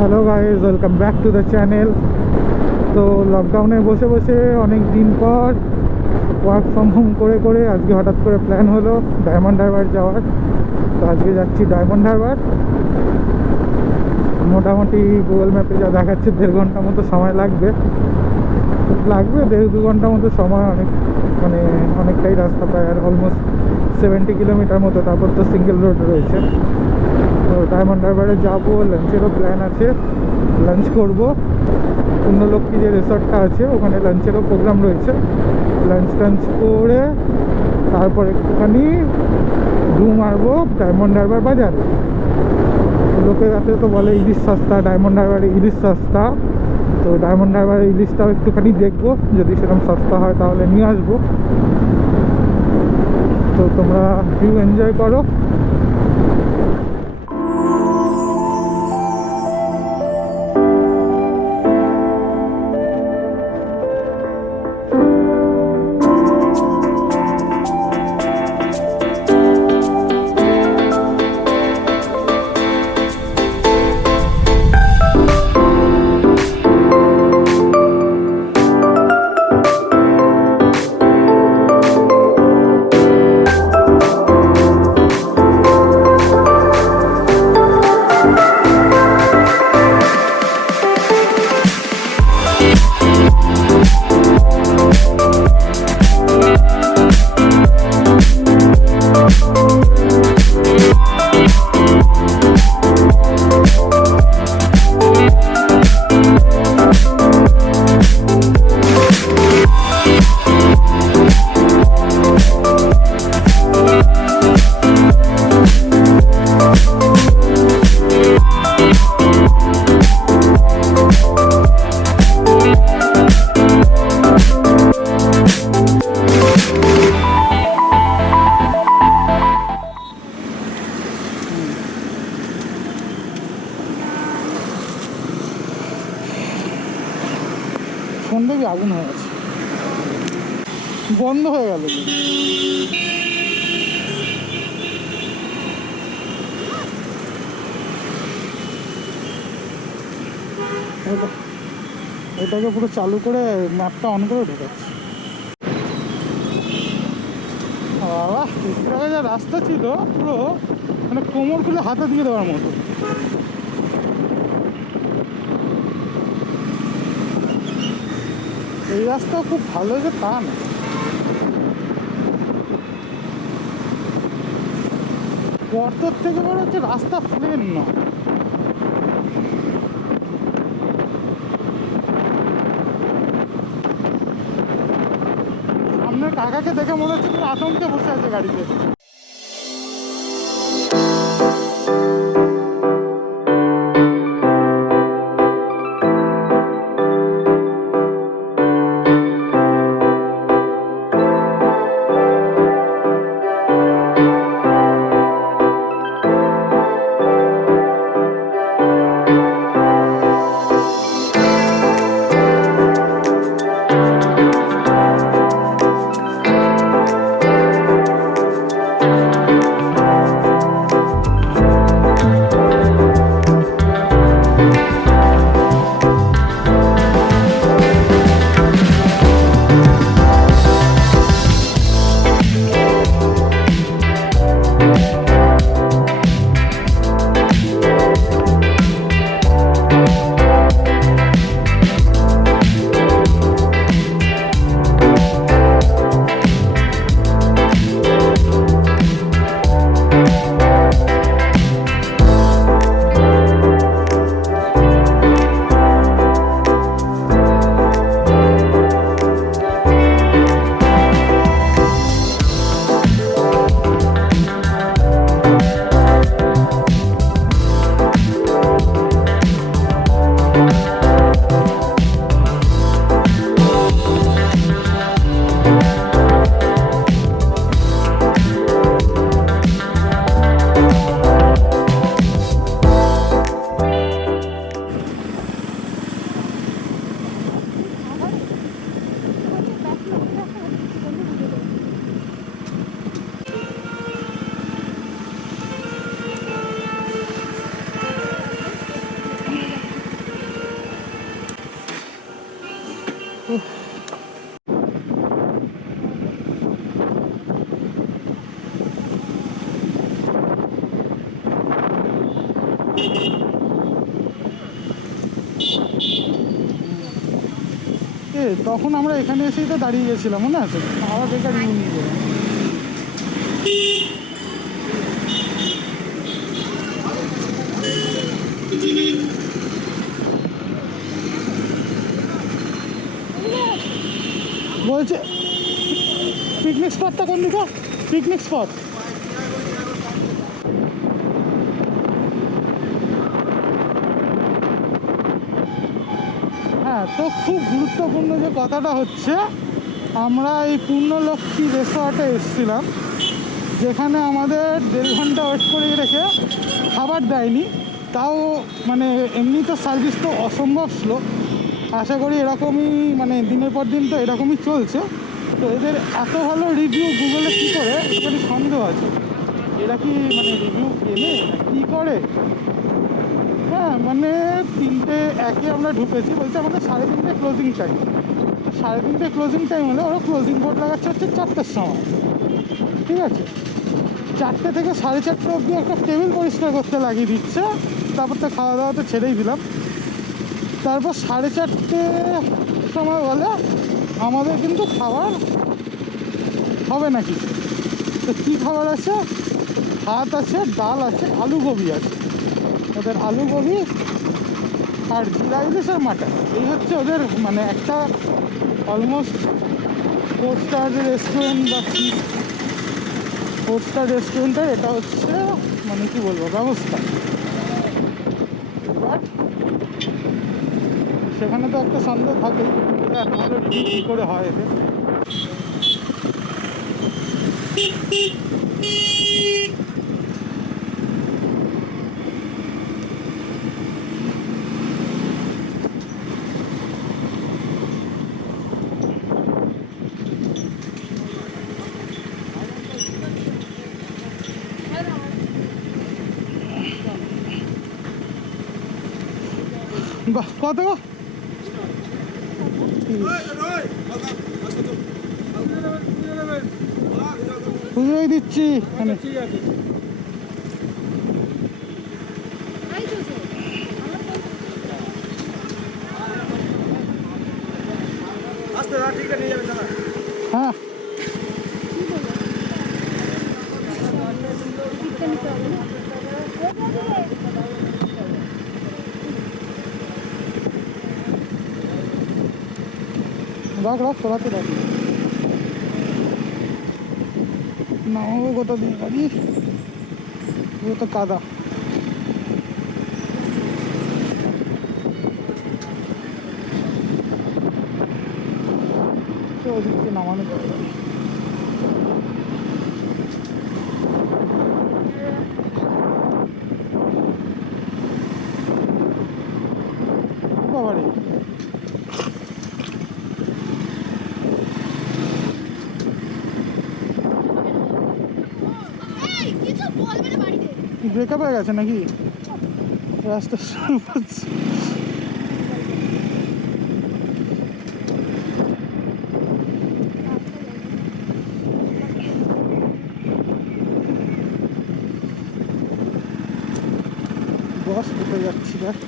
Hello guys, welcome back to the channel. তো লকডাউনে বসে বসে অনেক দিন পর ওয়ার্ক ফ্রম হোম করে করে আজকে হঠাৎ করে প্ল্যান হলো ডায়মন্ড হারবার যাওয়ার। তো আজকে যাচ্ছি ডায়মন্ড হারবার। মোটামুটি গুগল ম্যাপে যা দেখাচ্ছে 1.5 ঘন্টা মতো সময় লাগবে 1.5-2 ঘন্টা মতো সময়। অনেকটাই রাস্তা, প্রায় আর অলমোস্ট 70 কিলোমিটার মতো। তারপর তো সিঙ্গেল রোড রয়েছে। তো ডায়মন্ড হারবারে যাবো, লাঞ্চেরও প্ল্যান আছে, লাঞ্চ করবো। পুণ্যলক্ষ্মী যে রিসর্টটা আছে ওখানে লাঞ্চেরও প্রোগ্রাম রয়েছে। লাঞ্চ করে তারপর একটুখানি মারবো ডায়মন্ড হারবার বাজারে। লোকের কাছে তো বলে ইলিশ সস্তা, ডায়মন্ড হারবারে ইলিশ সস্তা। তো ডায়মন্ড হারবারে ইলিশটাও একটুখানি দেখবো, যদি সেরকম সস্তা হয় তাহলে নিয়ে আসবো। তো তোমরা ভিউ এনজয় করো। সন্ধ্যে আগুন হয়ে গেছে, বন্ধ হয়ে গেল। এটাকে পুরো চালু করে ম্যাপটা অন করে ঢুকাচ্ছি। বাবা, এর আগে যা রাস্তা ছিল পুরো কোমর খুলে হাতে দিয়ে দেওয়ার মতো। এই রাস্তা খুব ভালো যে তা না, পর্তর থেকে মনে হচ্ছে রাস্তা প্লেন না। সামনের কাকাকে দেখে মনে হচ্ছে আতঙ্কে বসে আছে গাড়িতে। তখন আমরা এখানে এসেই তো দাঁড়িয়ে গেছিলাম, মনে আছে? আবার বেকার রিভিউ নিয়ে যাবো। বলছে পিকনিক স্পটটা কোন দিকে? পিকনিক স্পট হ্যাঁ। তো খুব গুরুত্বপূর্ণ যে কথাটা হচ্ছে, আমরা এই পূর্ণলক্ষ্মী রেসর্টে এসেছিলাম, যেখানে আমাদের 1.5 ঘন্টা ওয়েট করে রেখে খাবার দেয়নি। তাও মানে এমনি তো সার্ভিস তো অসম্ভব স্লো। আশা করি এরকমই মানে দিনের পর দিন তো এরকমই চলছে। তো এদের এত ভালো রিভিউ গুগলে কী করে, একটুখানি সন্দেহ আছে। এরা কি মানে রিভিউ কেনে না কী করে? হ্যাঁ, মানে 3:01 আমরা ঢুকেছি, বলছে আমাদের 3:30 ক্লোজিং টাইম। তো 3:30 ক্লোজিং টাইম হলে ওরা ক্লোজিং বোর্ড লাগাচ্ছে হচ্ছে 4টের সময়, ঠিক আছে? 4টে থেকে 4:30 অবধি একটা টেবিল পরিষ্কার করতে লাগিয়ে দিচ্ছে। তারপর তো খাওয়া দাওয়া তো ছেড়েই দিলাম। তারপর 4:30 সময় বলে আমাদের কিন্তু খাবার হবে না কিছু। তো কী খাবার আছে? ভাত আছে, ডাল আছে, আলু গোবি আছে। ওদের আলু গোবি আর জিরা ইলিশ আর মাটন, এই হচ্ছে ওদের মানে একটা অলমোস্ট 4 স্টার রেস্টুরেন্ট বা 4 স্টার রেস্টুরেন্টের এটা হচ্ছে মানে কী বলবো ব্যবস্থা। এবার সেখানে তো একটা সন্দেহ থাকে, এত ভালো রিভিউ কী করে হয় এদের। বাহ, কত খুচরোই দিচ্ছি মানে। হ্যাঁ, রাখ রাখ, চলাতে রাখ। নামাবো কোথা দিয়ে গাড়ি? ও তো কাদা। ওদিকে নামানো যাবে। বাবারে, ব্রেকআপ হয়ে গেছে নাকি রাস্তা? বস কোথায় যাচ্ছি দেখ।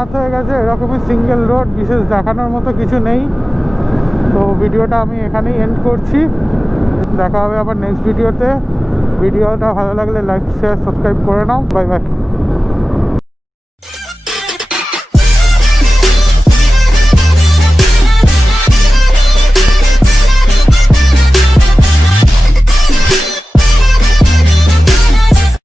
রাত হয়ে গেছে, এরকমই সিঙ্গেল রোড, বিশেষ দেখানোর মতো কিছু নেই। তো ভিডিওটা আমি এখানেই এন্ড করছি। দেখা হবে আবার নেক্সট ভিডিওতে। ভিডিওটা ভালো লাগলে লাইক শেয়ার সাবস্ক্রাইব করে নাও। Bye bye.